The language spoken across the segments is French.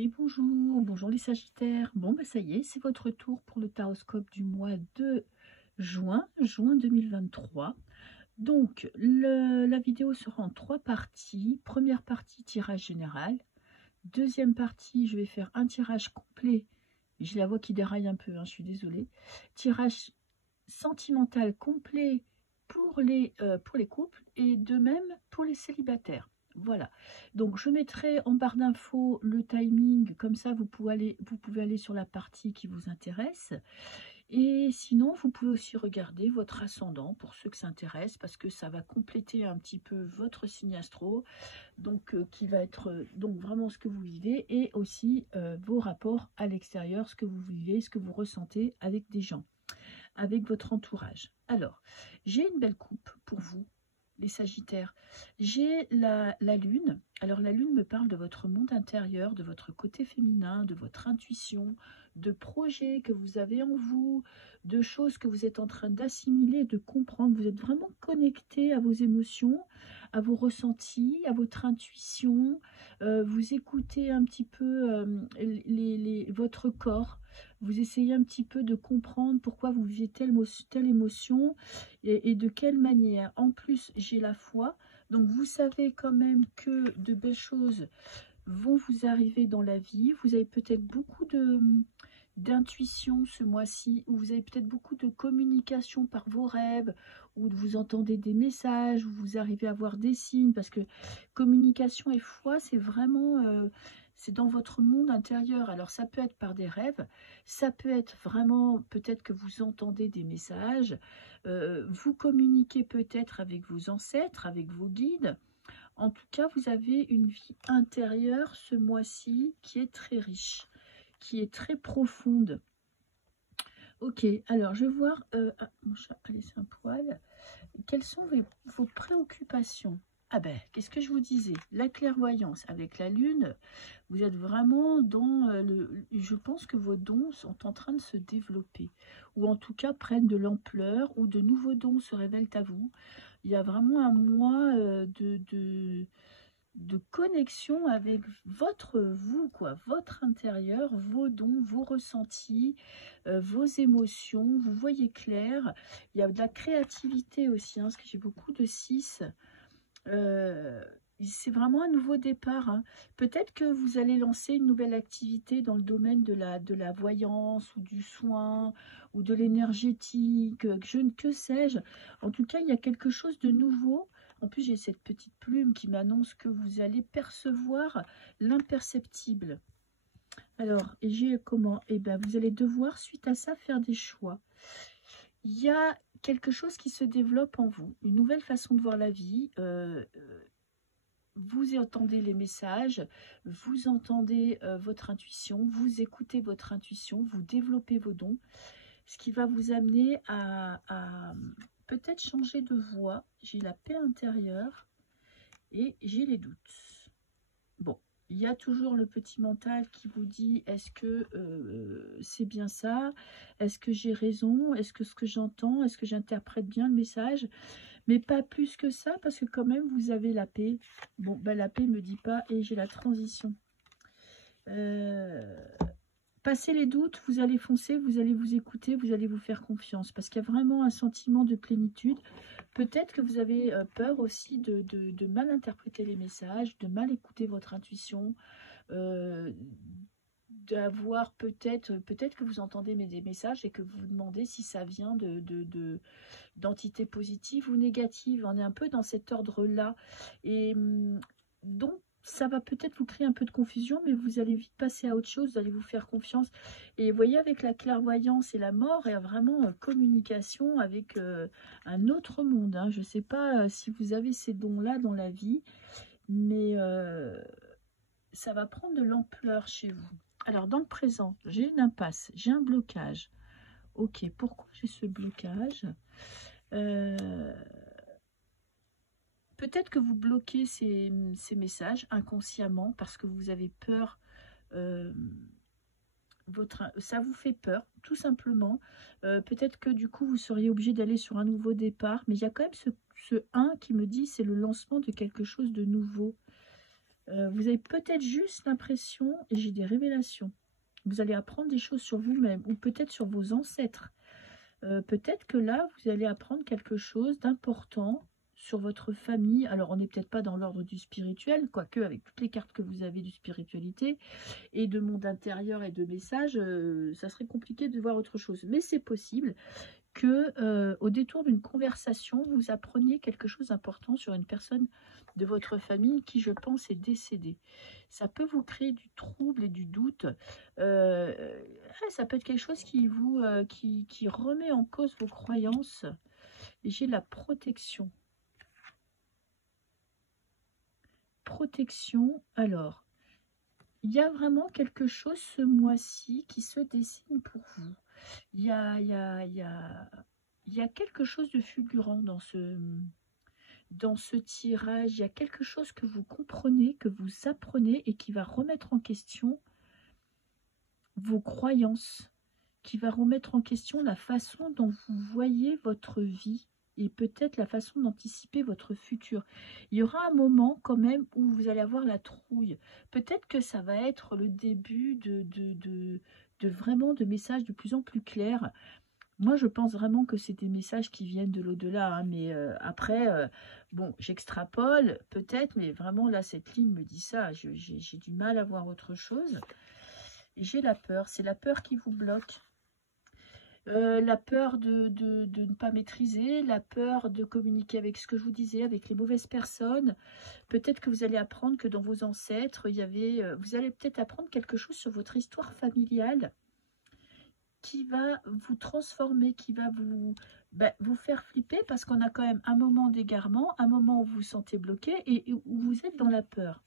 Et bonjour, bonjour les Sagittaires. Bon, bah ça y est, c'est votre tour pour le taroscope du mois de juin 2023. Donc, la vidéo sera en 3 parties. Première partie, tirage général. Deuxième partie, je vais faire un tirage complet. J'ai la voix qui déraille un peu, hein, je suis désolée. Tirage sentimental complet pour les couples et de même pour les célibataires. Voilà, donc je mettrai en barre d'infos le timing, comme ça vous pouvez aller sur la partie qui vous intéresse. Et sinon, vous pouvez aussi regarder votre ascendant pour ceux que ça intéresse, parce que ça va compléter un petit peu votre signe astro, donc qui va être donc vraiment ce que vous vivez, et aussi vos rapports à l'extérieur, ce que vous vivez, ce que vous ressentez avec des gens, avec votre entourage. Alors, j'ai une belle coupe pour vous, les Sagittaires. J'ai la Lune. Alors, la Lune me parle de votre monde intérieur, de votre côté féminin, de votre intuition, de projets que vous avez en vous, de choses que vous êtes en train d'assimiler, de comprendre. Vous êtes vraiment connecté à vos émotions, à vos ressentis, à votre intuition. Vous écoutez un petit peu votre corps. Vous essayez un petit peu de comprendre pourquoi vous vivez telle émotion et de quelle manière. En plus, j'ai la foi, donc vous savez quand même que de belles choses vont vous arriver dans la vie. Vous avez peut-être beaucoup d'intuition ce mois-ci, ou vous avez peut-être beaucoup de communication par vos rêves, ou vous entendez des messages, ou vous arrivez à voir des signes, parce que communication et foi, c'est vraiment... c'est dans votre monde intérieur. Alors ça peut être par des rêves, ça peut être vraiment, peut-être que vous entendez des messages, vous communiquez peut-être avec vos ancêtres, avec vos guides. En tout cas, vous avez une vie intérieure ce mois-ci qui est très riche, qui est très profonde. Ok, alors je vais voir, mon chat a laissé un poil. Quelles sont vos préoccupations? Ah ben, qu'est-ce que je vous disais? La clairvoyance avec la Lune, vous êtes vraiment dans je pense que vos dons sont en train de se développer, ou en tout cas prennent de l'ampleur, ou de nouveaux dons se révèlent à vous. Il y a vraiment un mois de connexion avec votre vous, quoi, votre intérieur, vos dons, vos ressentis, vos émotions. Vous voyez clair. Il y a de la créativité aussi, hein, parce que j'ai beaucoup de 6. C'est vraiment un nouveau départ, hein. Peut-être que vous allez lancer une nouvelle activité dans le domaine de la voyance, ou du soin, ou de l'énergétique, que sais-je. En tout cas, il y a quelque chose de nouveau. En plus, j'ai cette petite plume qui m'annonce que vous allez percevoir l'imperceptible. Alors, j'ai comment? Eh bien, vous allez devoir, suite à ça, faire des choix. Il y a quelque chose qui se développe en vous, une nouvelle façon de voir la vie. Vous entendez les messages, vous entendez votre intuition, vous écoutez votre intuition, vous développez vos dons, ce qui va vous amener à peut-être changer de voie. J'ai la paix intérieure et j'ai les doutes. Bon, il y a toujours le petit mental qui vous dit, est-ce que c'est bien ça? Est-ce que j'ai raison? Est-ce que ce que j'entends, est-ce que j'interprète bien le message? Mais pas plus que ça, parce que quand même, vous avez la paix. Bon, ben, la paix me dit pas, et j'ai la transition. Passez les doutes, vous allez foncer, vous allez vous écouter, vous allez vous faire confiance, parce qu'il y a vraiment un sentiment de plénitude. Peut-être que vous avez peur aussi de mal interpréter les messages, de mal écouter votre intuition, d'avoir peut-être que vous entendez des messages et que vous vous demandez si ça vient d'entités positives ou négatives. On est un peu dans cet ordre-là. Et donc, ça va peut-être vous créer un peu de confusion, mais vous allez vite passer à autre chose, vous allez vous faire confiance. Et vous voyez, avec la clairvoyance et la mort, il y a vraiment communication avec un autre monde, hein. Je ne sais pas si vous avez ces dons-là dans la vie, mais ça va prendre de l'ampleur chez vous. Alors, dans le présent, j'ai une impasse, j'ai un blocage. Ok, pourquoi j'ai ce blocage? Peut-être que vous bloquez ces messages inconsciemment parce que vous avez peur. Ça vous fait peur, tout simplement. Peut-être que du coup, vous seriez obligé d'aller sur un nouveau départ. Mais il y a quand même ce 1 qui me dit c'est le lancement de quelque chose de nouveau. Vous avez peut-être juste l'impression, et j'ai des révélations, vous allez apprendre des choses sur vous-même, ou peut-être sur vos ancêtres. Peut-être que là, vous allez apprendre quelque chose d'important sur votre famille. Alors, on n'est peut-être pas dans l'ordre du spirituel, quoique avec toutes les cartes que vous avez du spiritualité et de monde intérieur et de messages, ça serait compliqué de voir autre chose. Mais c'est possible que au détour d'une conversation, vous appreniez quelque chose d'important sur une personne de votre famille qui, je pense, est décédée. Ça peut vous créer du trouble et du doute. Ça peut être quelque chose qui vous qui remet en cause vos croyances. Et j'ai la protection. Protection, alors, il y a vraiment quelque chose ce mois-ci qui se dessine pour vous. Il y a quelque chose de fulgurant dans ce tirage. Il y a quelque chose que vous comprenez, que vous apprenez et qui va remettre en question vos croyances, qui va remettre en question la façon dont vous voyez votre vie et peut-être la façon d'anticiper votre futur. Il y aura un moment quand même où vous allez avoir la trouille. Peut-être que ça va être le début de vraiment de messages de plus en plus clairs. Moi, je pense vraiment que c'est des messages qui viennent de l'au-delà, hein, mais après, bon, j'extrapole peut-être, mais vraiment là, cette ligne me dit ça. J'ai du mal à voir autre chose. Et j'ai la peur, c'est la peur qui vous bloque. La peur de ne pas maîtriser, la peur de communiquer avec ce que je vous disais, avec les mauvaises personnes. Peut-être que vous allez apprendre que dans vos ancêtres, il y avait, vous allez peut-être apprendre quelque chose sur votre histoire familiale qui va vous transformer, qui va vous faire flipper parce qu'on a quand même un moment d'égarement, un moment où vous vous sentez bloqué et où vous êtes dans la peur.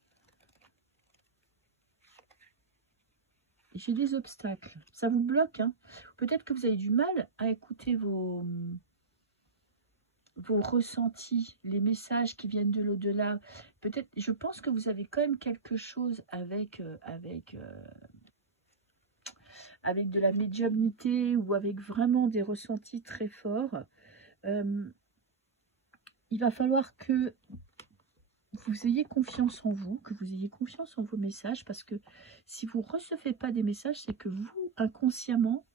J'ai des obstacles, ça vous bloque, hein. Peut-être que vous avez du mal à écouter vos ressentis, les messages qui viennent de l'au-delà. Peut-être, je pense que vous avez quand même quelque chose avec de la médiumnité ou avec vraiment des ressentis très forts. Il va falloir que vous ayez confiance en vous, que vous ayez confiance en vos messages, parce que si vous ne recevez pas des messages, c'est que vous, inconsciemment,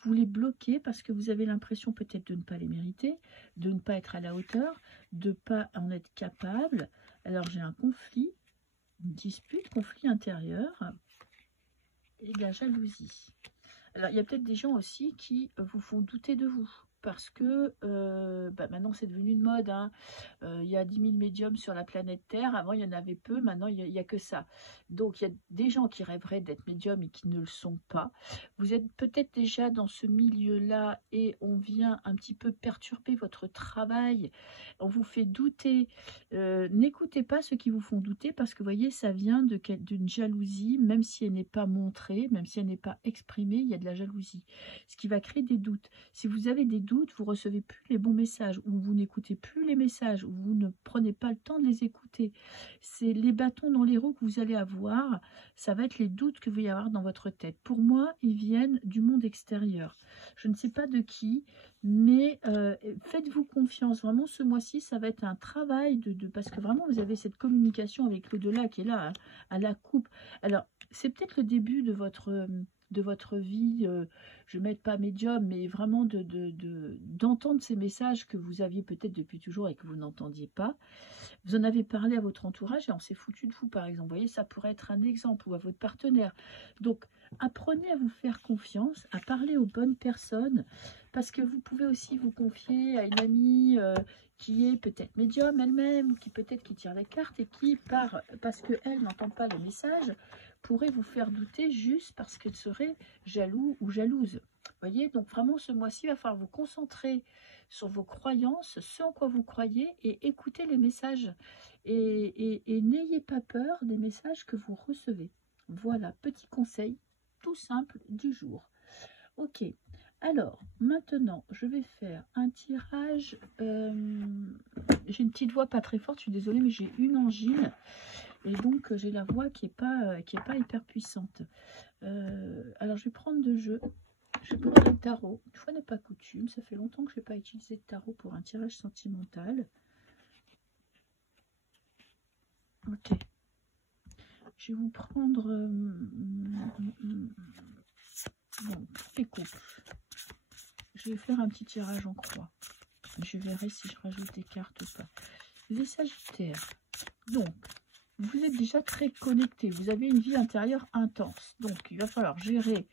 vous les bloquez parce que vous avez l'impression peut-être de ne pas les mériter, de ne pas être à la hauteur, de ne pas en être capable. Alors j'ai un conflit, une dispute, conflit intérieur et de la jalousie. Alors il y a peut-être des gens aussi qui vous font douter de vous. Parce que maintenant c'est devenu une mode, hein. Il y a 10 000 médiums sur la planète Terre. Avant il y en avait peu, maintenant il n'y a que ça. Donc il y a des gens qui rêveraient d'être médiums et qui ne le sont pas. Vous êtes peut-être déjà dans ce milieu-là et on vient un petit peu perturber votre travail. On vous fait douter. N'écoutez pas ceux qui vous font douter parce que vous voyez, ça vient d'une jalousie, même si elle n'est pas montrée, même si elle n'est pas exprimée, il y a de la jalousie. Ce qui va créer des doutes. Si vous avez des doutes, vous recevez plus les bons messages, ou vous n'écoutez plus les messages, ou vous ne prenez pas le temps de les écouter. C'est les bâtons dans les roues que vous allez avoir, ça va être les doutes que vous allez avoir dans votre tête. Pour moi, ils viennent du monde extérieur. Je ne sais pas de qui, mais faites-vous confiance. Vraiment, ce mois-ci, ça va être un travail parce que vraiment, vous avez cette communication avec l'au-delà qui est là, hein, à la coupe. Alors, c'est peut-être le début de votre vie, je ne vais mettre pas médium, mais vraiment d'entendre ces messages que vous aviez peut-être depuis toujours et que vous n'entendiez pas. Vous en avez parlé à votre entourage et on s'est foutu de vous, par exemple. Vous voyez, ça pourrait être un exemple, ou à votre partenaire. Donc, apprenez à vous faire confiance, à parler aux bonnes personnes, parce que vous pouvez aussi vous confier à une amie qui est peut-être médium elle-même, ou qui peut-être qui tire les cartes et qui, parce qu'elle n'entend pas le message, pourrait vous faire douter juste parce qu'elle serait jaloux ou jalouse. Vous voyez, donc vraiment ce mois-ci, il va falloir vous concentrer sur vos croyances, ce en quoi vous croyez, et écoutez les messages. Et n'ayez pas peur des messages que vous recevez. Voilà, petit conseil tout simple du jour. Ok, alors maintenant, je vais faire un tirage. J'ai une petite voix pas très forte, je suis désolée, mais j'ai une angine. Et donc, j'ai la voix qui est pas hyper puissante. Alors, je vais prendre deux jeux. Je vais prendre le tarot. Une fois n'est pas coutume. Ça fait longtemps que je n'ai pas utilisé de tarot pour un tirage sentimental. Ok. Je vais vous prendre bon, pour les couples. Je vais faire un petit tirage en croix. Je verrai si je rajoute des cartes ou pas. Les Sagittaires. Donc, vous êtes déjà très connectés. Vous avez une vie intérieure intense. Donc, il va falloir gérer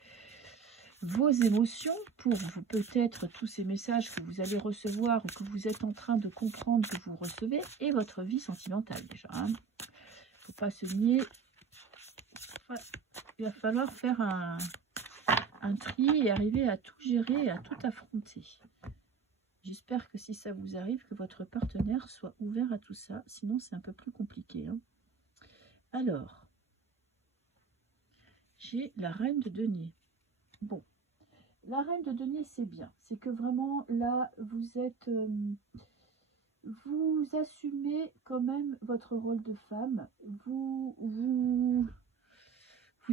vos émotions pour vous, peut-être tous ces messages que vous allez recevoir ou que vous êtes en train de comprendre que vous recevez, et votre vie sentimentale déjà. Il ne faut pas se nier. Ouais. Il va falloir faire un tri et arriver à tout gérer et à tout affronter. J'espère que si ça vous arrive, que votre partenaire soit ouvert à tout ça. Sinon, c'est un peu plus compliqué. Alors, j'ai la reine de denier. Bon, la reine de denier, c'est bien. C'est que vraiment, là, vous êtes... vous assumez quand même votre rôle de femme. Vous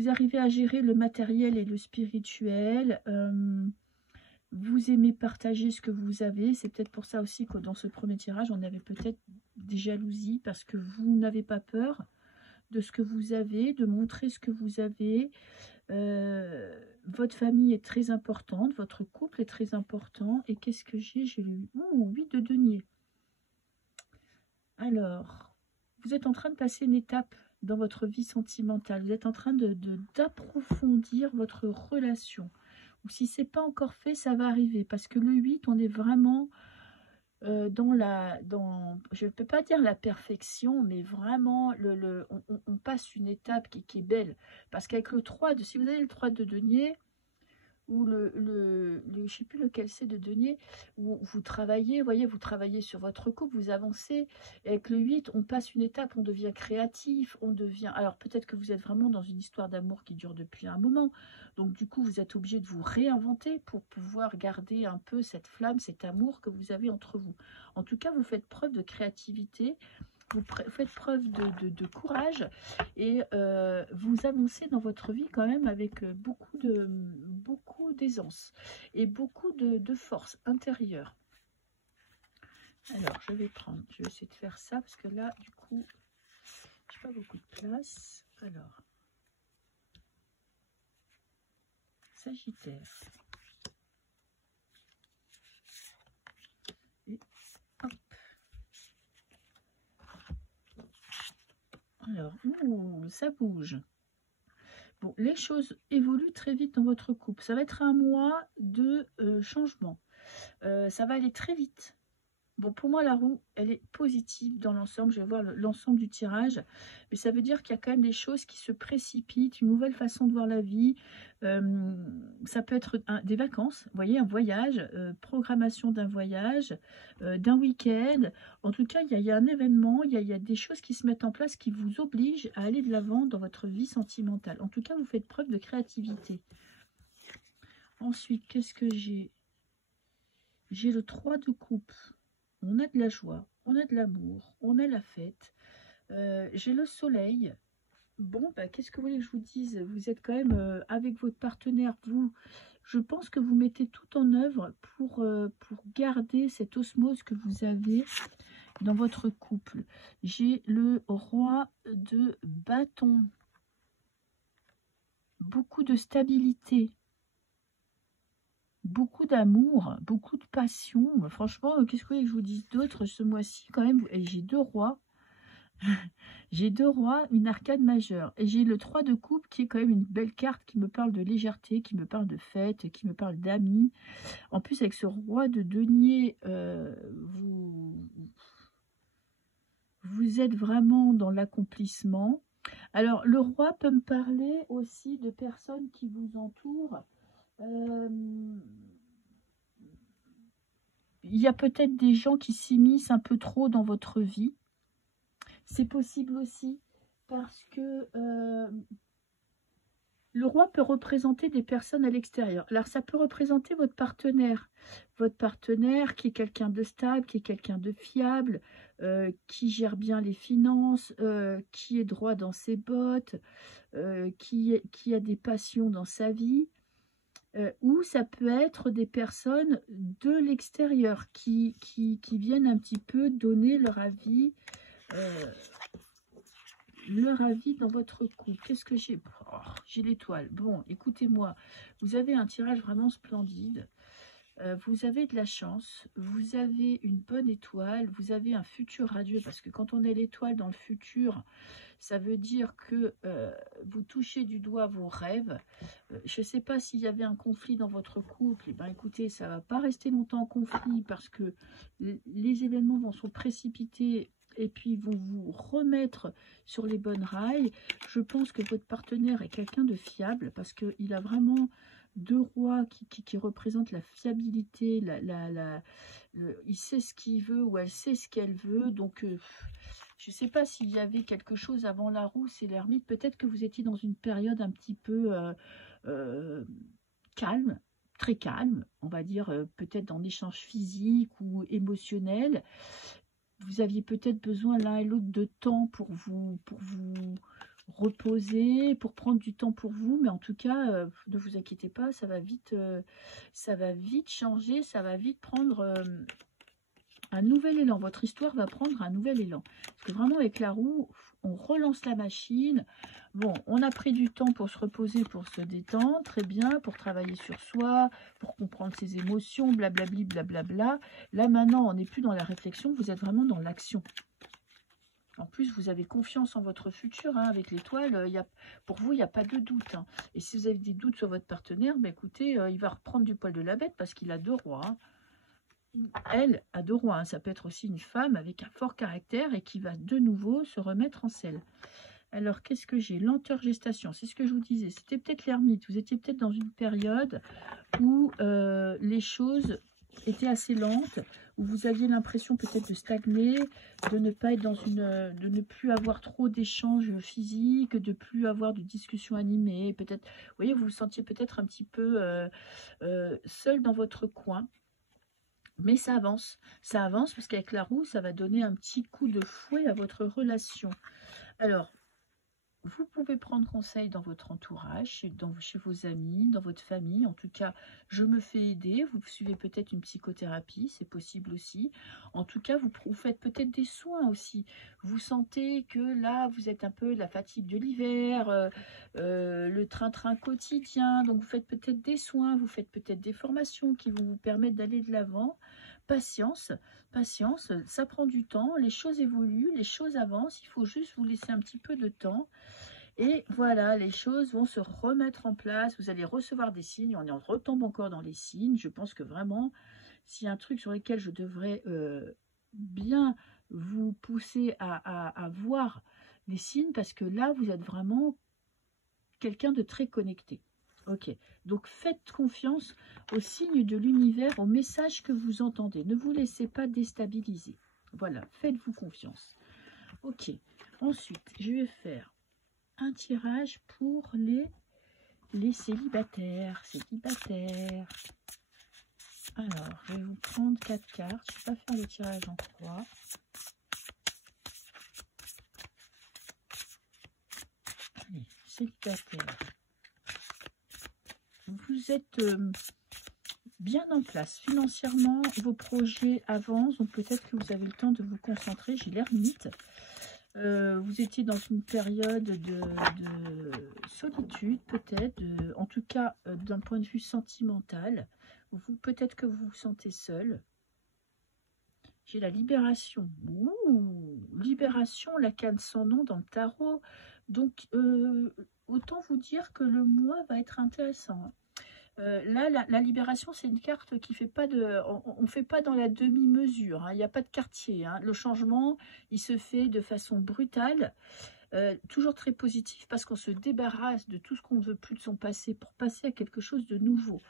arrivez à gérer le matériel et le spirituel. Vous aimez partager ce que vous avez. C'est peut-être pour ça aussi que dans ce premier tirage, on avait peut-être des jalousies parce que vous n'avez pas peur de ce que vous avez, de montrer ce que vous avez. Votre famille est très importante, votre couple est très important. Et qu'est-ce que j'ai? J'ai eu 8 de denier. Alors, vous êtes en train de passer une étape dans votre vie sentimentale. Vous êtes en train d'approfondir votre relation. Ou si ce n'est pas encore fait, ça va arriver. Parce que le 8, on est vraiment je ne peux pas dire la perfection, mais vraiment, on passe une étape qui est belle. Parce qu'avec le 3, si vous avez le 3 de denier, ou je ne sais plus lequel c'est de denier, où vous travaillez, voyez, vous travaillez sur votre couple, vous avancez. Et avec le 8, on passe une étape, on devient créatif, on devient... Alors peut-être que vous êtes vraiment dans une histoire d'amour qui dure depuis un moment. Donc du coup, vous êtes obligé de vous réinventer pour pouvoir garder un peu cette flamme, cet amour que vous avez entre vous. En tout cas, vous faites preuve de créativité. Vous faites preuve de courage et vous avancez dans votre vie quand même avec beaucoup d'aisance et beaucoup de force intérieure. Alors, je vais essayer de faire ça parce que là, du coup, j'ai pas beaucoup de place. Alors, Sagittaire. Et hop. Alors, ça bouge. Bon, les choses évoluent très vite dans votre couple. Ça va être un mois de changement. Ça va aller très vite. Bon, pour moi, la roue, elle est positive dans l'ensemble. Je vais voir l'ensemble du tirage. Mais ça veut dire qu'il y a quand même des choses qui se précipitent, une nouvelle façon de voir la vie. Ça peut être des vacances, vous voyez, un voyage, programmation d'un voyage, d'un week-end. En tout cas, il y a un événement, il y a des choses qui se mettent en place qui vous obligent à aller de l'avant dans votre vie sentimentale. En tout cas, vous faites preuve de créativité. Ensuite, qu'est-ce que j'ai? J'ai le 3 de coupe. On a de la joie, on a de l'amour, on a la fête. J'ai le soleil. Bon, qu'est-ce que vous voulez que je vous dise? Vous êtes quand même avec votre partenaire. Je pense que vous mettez tout en œuvre pour garder cette osmose que vous avez dans votre couple. J'ai le roi de bâton. Beaucoup de stabilité. Beaucoup d'amour, beaucoup de passion. Franchement, qu'est-ce que vous voulez que je vous dise d'autre ce mois-ci quand même? Et j'ai 2 rois. J'ai 2 rois, une arcade majeure. Et j'ai le 3 de coupe qui est quand même une belle carte qui me parle de légèreté, qui me parle de fête, qui me parle d'amis. En plus, avec ce roi de denier, vous êtes vraiment dans l'accomplissement. Alors, le roi peut me parler aussi de personnes qui vous entourent. Il y a peut-être des gens qui s'immiscent un peu trop dans votre vie. C'est possible aussi parce que le roi peut représenter des personnes à l'extérieur. Alors ça peut représenter votre partenaire qui est quelqu'un de stable, qui est quelqu'un de fiable, qui gère bien les finances, qui est droit dans ses bottes, qui a des passions dans sa vie. Ou ça peut être des personnes de l'extérieur qui viennent un petit peu donner leur avis le ravi dans votre couple. Qu'est-ce que j'ai? Oh, j'ai l'étoile. Bon, écoutez-moi, vous avez un tirage vraiment splendide. Vous avez de la chance, vous avez une bonne étoile, vous avez un futur radieux, parce que quand on est l'étoile dans le futur, ça veut dire que vous touchez du doigt vos rêves. Je ne sais pas s'il y avait un conflit dans votre couple. Eh ben, écoutez, ça ne va pas rester longtemps en conflit, parce que les événements vont se précipiter et puis vont vous remettre sur les bonnes rails. Je pense que votre partenaire est quelqu'un de fiable, parce qu'il a vraiment 2 rois qui représentent la fiabilité, il sait ce qu'il veut ou elle sait ce qu'elle veut. Donc, je ne sais pas s'il y avait quelque chose avant la Rousse et l'ermite. Peut-être que vous étiez dans une période un petit peu calme, très calme, on va dire, peut-être en échange physique ou émotionnel. Vous aviez peut-être besoin l'un et l'autre de temps pour vous reposer, pour prendre du temps pour vous, mais en tout cas, ne vous inquiétez pas, ça va vite changer, ça va vite prendre un nouvel élan. Votre histoire va prendre un nouvel élan. Parce que vraiment, avec la roue, on relance la machine. Bon, on a pris du temps pour se reposer, pour se détendre, très bien, pour travailler sur soi, pour comprendre ses émotions, blablabli, blablabla. Là, maintenant, on n'est plus dans la réflexion, vous êtes vraiment dans l'action. En plus, vous avez confiance en votre futur, hein, avec l'étoile. Pour vous, il n'y a pas de doute. Hein. Et si vous avez des doutes sur votre partenaire, ben écoutez, il va reprendre du poil de la bête parce qu'il a 2 rois. Hein. Elle a 2 rois. Hein. Ça peut être aussi une femme avec un fort caractère et qui va de nouveau se remettre en selle. Alors, qu'est-ce que j'ai? Lenteur, gestation. C'est ce que je vous disais. C'était peut-être l'ermite. Vous étiez peut-être dans une période où les choses étaient assez lentes, où vous aviez l'impression peut-être de stagner, de ne pas être dans de ne plus avoir trop d'échanges physiques, de plus avoir de discussions animées. Peut-être, vous voyez, vous vous sentiez peut-être un petit peu seul dans votre coin. Mais ça avance parce qu'avec la roue, ça va donner un petit coup de fouet à votre relation. Alors, vous pouvez prendre conseil dans votre entourage, chez vos amis, dans votre famille. En tout cas, je me fais aider. Vous suivez peut-être une psychothérapie, c'est possible aussi. En tout cas, vous faites peut-être des soins aussi. Vous sentez que là, vous êtes un peu la fatigue de l'hiver, le train-train quotidien. Donc, vous faites peut-être des soins, vous faites peut-être des formations qui vont vous permettre d'aller de l'avant. Patience, patience, ça prend du temps, les choses évoluent, les choses avancent, il faut juste vous laisser un petit peu de temps. Et voilà, les choses vont se remettre en place, vous allez recevoir des signes, on en retombe encore dans les signes. Je pense que vraiment, s'il y a un truc sur lequel je devrais bien vous pousser à voir les signes, parce que là, vous êtes vraiment quelqu'un de très connecté. Ok, donc faites confiance aux signes de l'univers, aux messages que vous entendez. Ne vous laissez pas déstabiliser. Voilà, faites-vous confiance. Ok, ensuite, je vais faire un tirage pour les célibataires. Alors, je vais vous prendre 4 cartes. Je ne vais pas faire le tirage en 3. Allez, célibataires. Vous êtes bien en place. Financièrement, vos projets avancent. Donc, peut-être que vous avez le temps de vous concentrer. J'ai l'ermite. Vous étiez dans une période de solitude, peut-être. En tout cas, d'un point de vue sentimental. Peut-être que vous vous sentez seul. J'ai la libération. Ouh, libération, la canne sans nom dans le tarot. Donc, autant vous dire que le mois va être intéressant. Là, la libération, c'est une carte qui fait pas de... On ne fait pas dans la demi-mesure. Hein, il n'y a pas de quartier. Hein. Le changement, il se fait de façon brutale. Toujours très positif parce qu'on se débarrasse de tout ce qu'on ne veut plus de son passé pour passer à quelque chose de nouveau.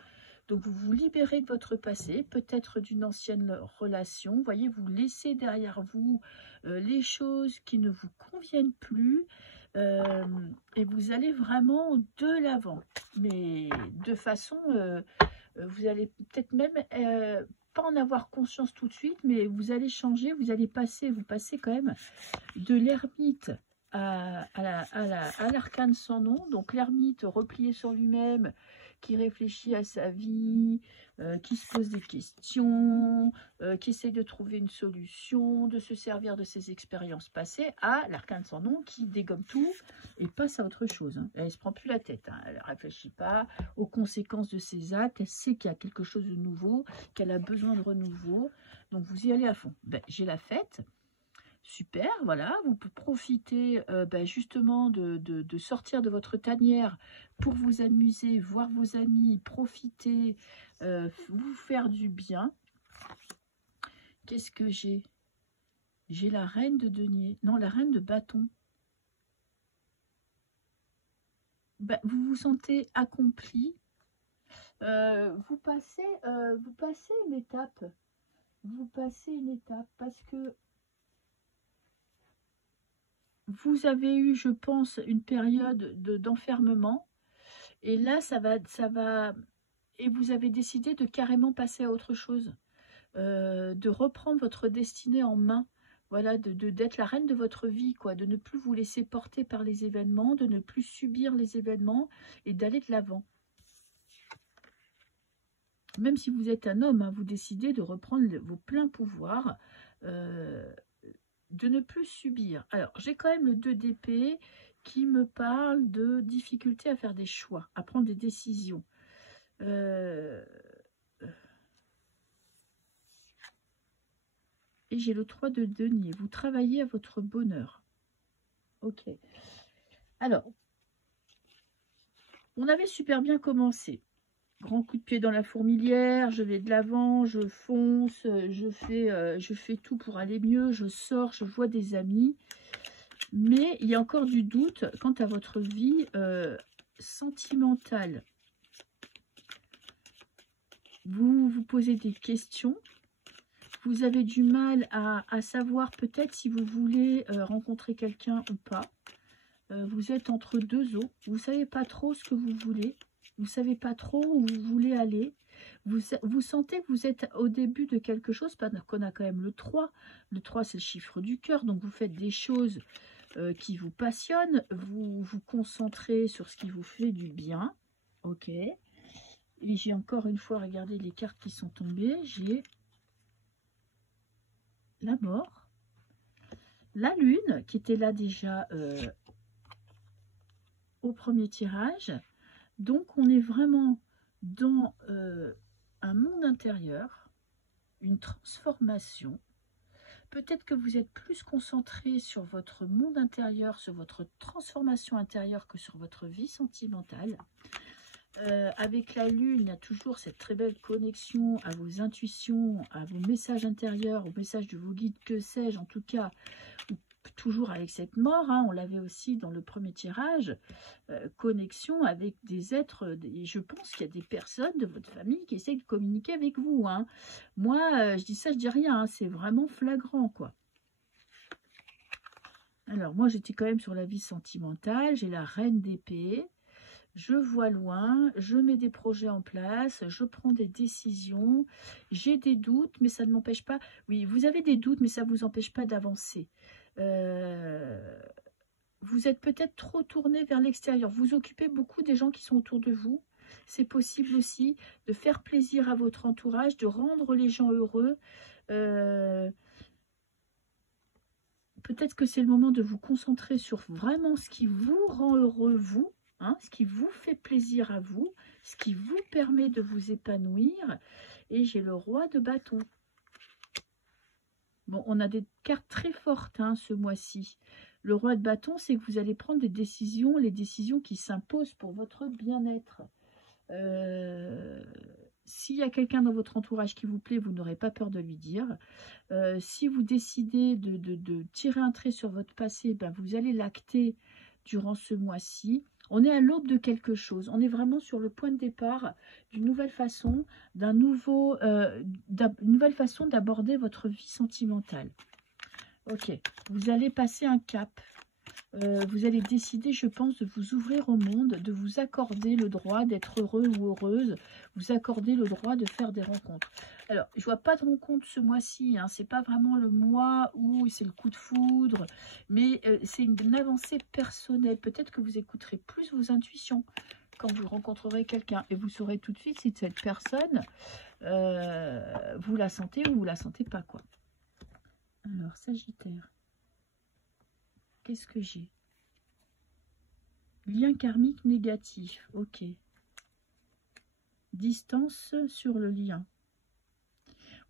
Donc, vous vous libérez de votre passé, peut-être d'une ancienne relation. Vous voyez, vous laissez derrière vous les choses qui ne vous conviennent plus. Et vous allez vraiment de l'avant. Mais de façon... vous allez peut-être même pas en avoir conscience tout de suite, mais vous allez changer, vous passez quand même de l'ermite à l'arcane sans nom. Donc l'ermite replié sur lui-même, qui réfléchit à sa vie, qui se pose des questions, qui essaie de trouver une solution, de se servir de ses expériences passées, à l'arcane sans nom qui dégomme tout et passe à autre chose. Hein. Elle ne se prend plus la tête, hein. Elle ne réfléchit pas aux conséquences de ses actes, elle sait qu'il y a quelque chose de nouveau, qu'elle a besoin de renouveau, donc vous y allez à fond. Ben, j'ai la fête. Super, voilà, vous pouvez profiter justement de sortir de votre tanière pour vous amuser, voir vos amis, profiter, vous faire du bien. Qu'est-ce que j'ai? J'ai la reine de denier, non, la reine de bâton. Ben, vous vous sentez accompli, vous passez une étape, parce que vous avez eu, je pense, une période d'enfermement. Et là, ça va, et vous avez décidé de carrément passer à autre chose. De reprendre votre destinée en main. Voilà, d'être la reine de votre vie, quoi. De ne plus vous laisser porter par les événements, de ne plus subir les événements et d'aller de l'avant. Même si vous êtes un homme, hein, vous décidez de reprendre vos pleins pouvoirs, de ne plus subir. Alors, j'ai quand même le 2 d'épée qui me parle de difficulté à faire des choix, à prendre des décisions. Et j'ai le 3 de denier. Vous travaillez à votre bonheur. Ok. Alors, on avait super bien commencé. Grand coup de pied dans la fourmilière, je vais de l'avant, je fonce, je fais tout pour aller mieux, je sors, je vois des amis. Mais il y a encore du doute quant à votre vie sentimentale. Vous vous posez des questions. Vous avez du mal à savoir peut-être si vous voulez rencontrer quelqu'un ou pas. Vous êtes entre deux eaux. Vous ne savez pas trop ce que vous voulez. Vous ne savez pas trop où vous voulez aller. Vous sentez que vous êtes au début de quelque chose, parce qu'on a quand même le 3. Le 3, c'est le chiffre du cœur. Donc, vous faites des choses qui vous passionnent. Vous vous concentrez sur ce qui vous fait du bien. Ok. Et j'ai encore une fois regardé les cartes qui sont tombées. J'ai la mort. La lune, qui était là déjà au premier tirage. Donc, on est vraiment dans un monde intérieur, une transformation. Peut-être que vous êtes plus concentré sur votre monde intérieur, sur votre transformation intérieure que sur votre vie sentimentale. Avec la lune, il y a toujours cette très belle connexion à vos intuitions, à vos messages intérieurs, aux messages de vos guides, que sais-je, en tout cas, toujours avec cette mort, hein, on l'avait aussi dans le premier tirage, connexion avec des êtres, je pense qu'il y a des personnes de votre famille qui essayent de communiquer avec vous. Hein. Moi, je dis ça, je dis rien, hein, c'est vraiment flagrant, quoi. Alors, moi, j'étais quand même sur la vie sentimentale, j'ai la reine d'épée, je vois loin, je mets des projets en place, je prends des décisions, j'ai des doutes, mais ça ne m'empêche pas, oui, vous avez des doutes, mais ça ne vous empêche pas d'avancer. Vous êtes peut-être trop tourné vers l'extérieur. Vous occupez beaucoup des gens qui sont autour de vous. C'est possible aussi de faire plaisir à votre entourage, de rendre les gens heureux. Peut-être que c'est le moment de vous concentrer sur vraiment ce qui vous rend heureux, vous, hein, ce qui vous fait plaisir à vous, ce qui vous permet de vous épanouir. Et j'ai le roi de bâton. Bon, on a des cartes très fortes hein, ce mois-ci. Le roi de bâton, c'est que vous allez prendre des décisions, les décisions qui s'imposent pour votre bien-être. S'il y a quelqu'un dans votre entourage qui vous plaît, vous n'aurez pas peur de lui dire. Si vous décidez de tirer un trait sur votre passé, ben vous allez l'acter durant ce mois-ci. On est à l'aube de quelque chose. On est vraiment sur le point de départ d'une nouvelle façon, une nouvelle façon d'aborder votre vie sentimentale. Ok, vous allez passer un cap. Vous allez décider, je pense, de vous ouvrir au monde, de vous accorder le droit d'être heureux ou heureuse, vous accorder le droit de faire des rencontres. Alors, je vois pas de rencontre ce mois-ci, hein, c'est pas vraiment le mois où c'est le coup de foudre, mais c'est une avancée personnelle. Peut-être que vous écouterez plus vos intuitions. quand vous rencontrerez quelqu'un. Et vous saurez tout de suite si cette personne, vous la sentez ou vous la sentez pas, quoi. Alors, Sagittaire. Qu'est-ce que j'ai? Lien karmique négatif. Ok. Distance sur le lien.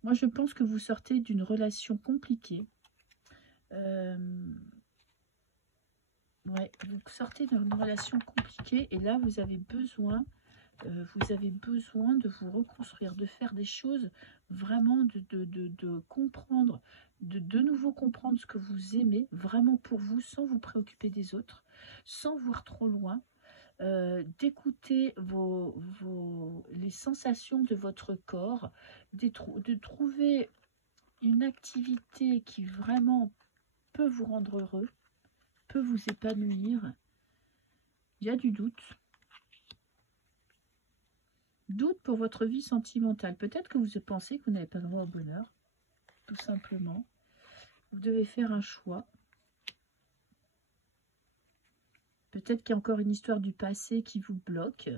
Moi, je pense que vous sortez d'une relation compliquée. Ouais, vous sortez d'une relation compliquée et là, vous avez besoin de vous reconstruire, de faire des choses, vraiment de comprendre, de nouveau comprendre ce que vous aimez, vraiment pour vous, sans vous préoccuper des autres, sans voir trop loin. D'écouter les sensations de votre corps, de trouver une activité qui vraiment peut vous rendre heureux, peut vous épanouir. Il y a du doute. Doute pour votre vie sentimentale. Peut-être que vous pensez que vous n'avez pas droit au bonheur, tout simplement. Vous devez faire un choix. Peut-être qu'il y a encore une histoire du passé qui vous bloque,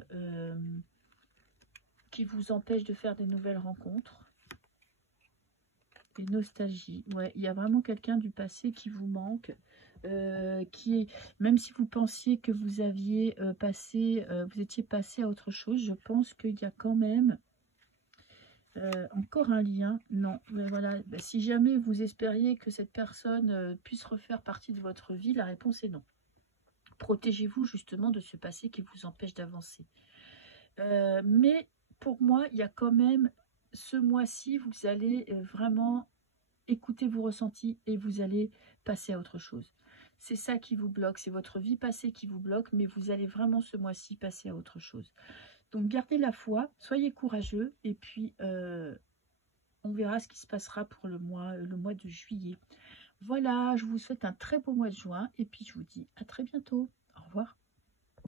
qui vous empêche de faire des nouvelles rencontres. Des nostalgies. Ouais, il y a vraiment quelqu'un du passé qui vous manque. Même si vous pensiez que vous aviez vous étiez passé à autre chose, je pense qu'il y a quand même encore un lien. Non, mais voilà. Si jamais vous espériez que cette personne puisse refaire partie de votre vie, la réponse est non. Protégez-vous justement de ce passé qui vous empêche d'avancer. Mais pour moi, il y a quand même ce mois-ci, vous allez vraiment écouter vos ressentis et vous allez passer à autre chose. C'est ça qui vous bloque, c'est votre vie passée qui vous bloque, mais vous allez vraiment ce mois-ci passer à autre chose. Donc gardez la foi, soyez courageux et puis on verra ce qui se passera pour le mois de juillet. Voilà, je vous souhaite un très beau mois de juin et puis je vous dis à très bientôt. Au revoir.